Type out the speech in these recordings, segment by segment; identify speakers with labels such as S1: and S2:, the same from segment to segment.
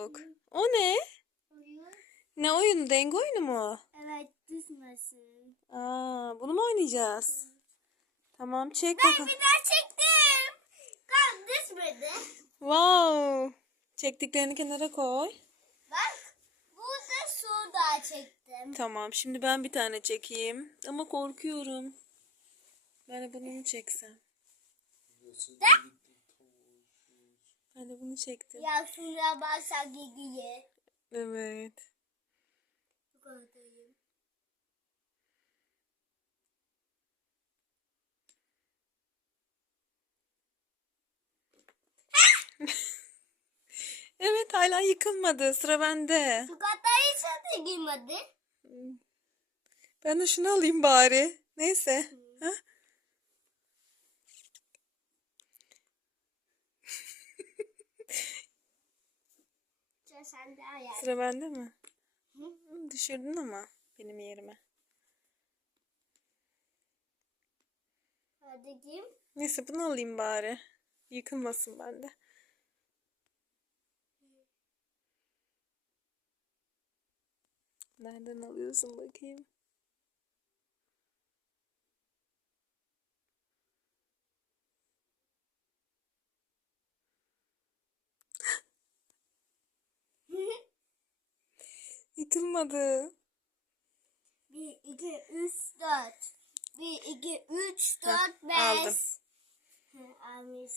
S1: bulduk. O ne?
S2: Oyun.
S1: Ne oyunu? Denge oyunu mu?
S2: Evet düşmesin.
S1: Aa, bunu mu oynayacağız? Tamam çek
S2: Ben
S1: bakalım.
S2: bir daha çektim. Kan düşmedi.
S1: Wow. Çektiklerini kenara koy.
S2: Bak burada su daha çektim.
S1: Tamam şimdi ben bir tane çekeyim. Ama korkuyorum. Ben de bunu mu çeksem? Ben de bunu çektim.
S2: Ya şuna baksak gidiyor.
S1: Evet. Evet hala yıkılmadı. Sıra bende.
S2: Çikolatayı sen de giymedi.
S1: Ben de şunu alayım bari. Neyse. Ha?
S2: Sıra sende ayar.
S1: Sıra bende mi?
S2: Hı?
S1: Düşürdün ama benim yerime.
S2: Hadi giyim.
S1: Neyse bunu alayım bari. Yıkılmasın bende. Nereden alıyorsun bakayım?
S2: Bir, iki, üç, dört. Bir, iki, üç,
S1: Heh,
S2: dört, beş.
S1: aldım.
S2: Hı, Almış.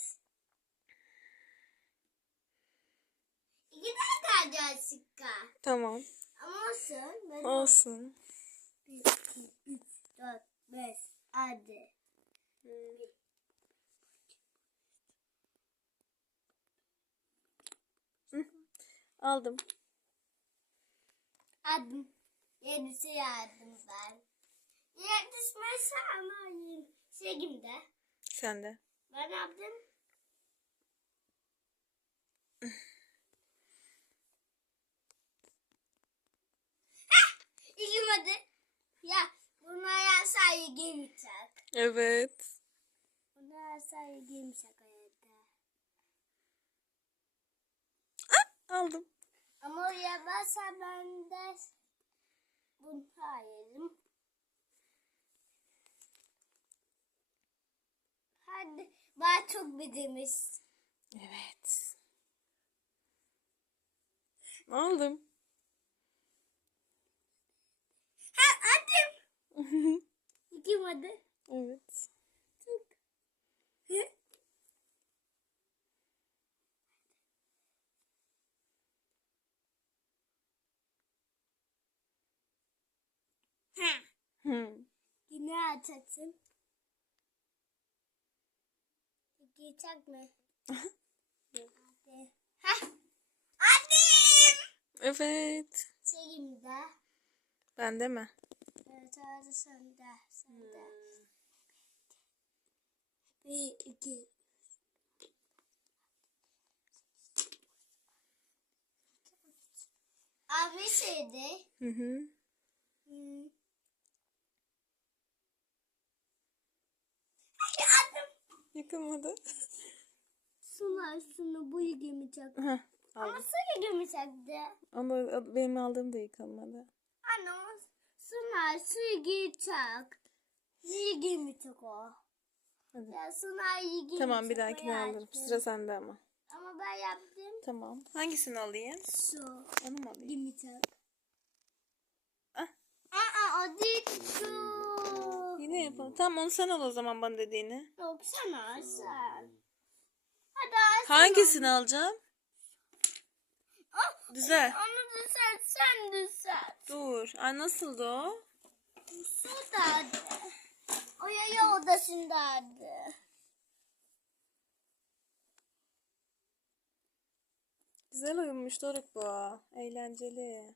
S2: İki tane kalacak sıkka.
S1: Tamam.
S2: Ama olsun. Ben
S1: Olsun.
S2: Bir, iki, üç, dört, beş. Hadi.
S1: Aldım.
S2: Adım. Yedisi yardım ben. Yetişmezse ama yiyeyim. Sevgimde.
S1: Sen de.
S2: Ben yaptım. İlim hadi. Ya bunlar sadece giymeyecek.
S1: Evet.
S2: Bunlar sadece giymeyecek hayatta.
S1: Aldım.
S2: Ama yaparsa ben de bunu hayırım. Hadi. Bana çok bildiğimiz.
S1: Evet. Aldım.
S2: Ha adım. İkim hadi.
S1: evet.
S2: Çok. Hı? Ha.
S1: Hı.
S2: Yine atacaksın. Gidecek mi? Hadi. Ha. Adım.
S1: Evet.
S2: Şeyimde.
S1: Bende mi?
S2: Evet hadi sende. Sende. Bir, iki. Abi şeydi.
S1: Hı hı.
S2: Hmm. Hadi adım.
S1: Yıkılmadı.
S2: Sular şunu bu yıkamayacak.
S1: Heh,
S2: Ama
S1: aldım.
S2: su yıkamayacaktı.
S1: Ama benim aldığım da yıkılmadı.
S2: Anne o sunar su yıkayacak. Yıkamayacak o.
S1: Hadi.
S2: Ya sunar yıkayacak.
S1: Tamam bir dahakine
S2: bayağı
S1: alırım. Sıra sende ama.
S2: Ama ben yaptım.
S1: Tamam. Hangisini alayım?
S2: Su.
S1: Onu mu alayım?
S2: Yıkayacak.
S1: Ah.
S2: Aa o değil su.
S1: Yine yapalım. Tamam onu sen al o zaman bana dediğini.
S2: Yok sen al sen. Hadi al sen
S1: Hangisini alacağım?
S2: al.
S1: Güzel.
S2: Onu düzelt sen düzelt.
S1: Dur. Ay nasıldı o?
S2: Su da O yaya odasındaydı.
S1: Güzel oyunmuş Doruk bu. Eğlenceli.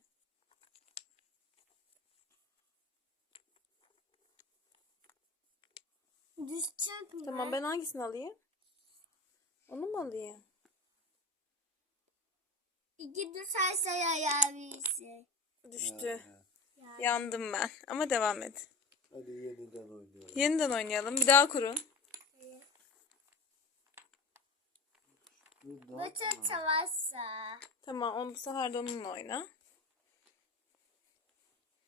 S2: Düşecek mi?
S1: Tamam ben hangisini alayım? Onu mu alayım?
S2: İki düşerse yayabilirsin.
S1: Düştü.
S2: Yani.
S1: Yandım ben. Ama devam et.
S3: Hadi yeniden oynayalım.
S1: Yeniden oynayalım. Bir daha kurun.
S2: Bütün
S3: dağıtma.
S2: savaşsa.
S1: Tamam onu bu sefer de onunla oyna.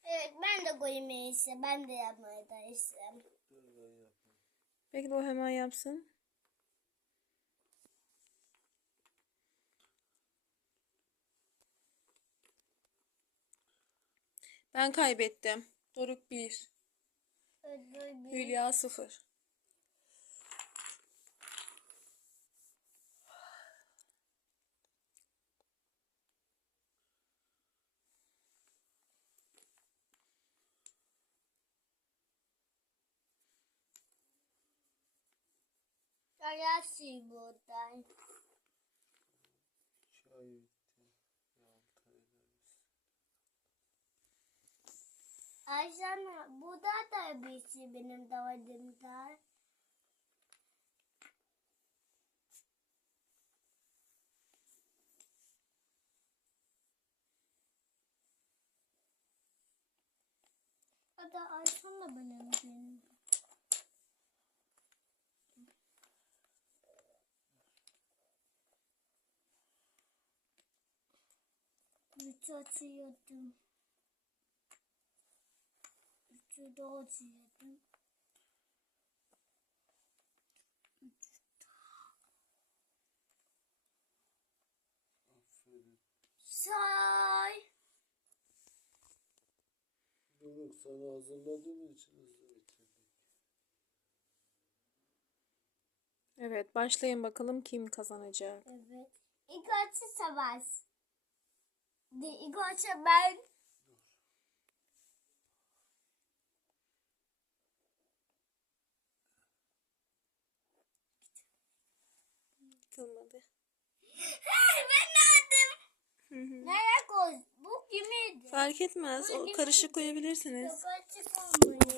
S2: Evet ben de koyayım iyisi. Ben de yapmayı da istedim.
S1: Bekle o hemen yapsın. Ben kaybettim. Doruk 1.
S2: Ödül bir.
S1: Hülya 0.
S2: Yarası buradan.
S3: Çay bitti. Yalta ederiz.
S2: Ayşen burada da bir şey benim davadımda. Hadi Ayşen de benim benim. Üç açıyordum. Üçü de açıyordum.
S3: Aferin.
S2: Say.
S3: Doruk sana hazırladığım için hızlı bitirdik.
S1: Evet başlayın bakalım kim kazanacak.
S2: Evet. İlk açı savaş. Açı ben.
S1: Yıkılmadı.
S2: Hey, ben aldım. Nereye koy? Bu kimin?
S1: Fark etmez. O karışık koyabilirsiniz.
S2: Çok açık olmayı.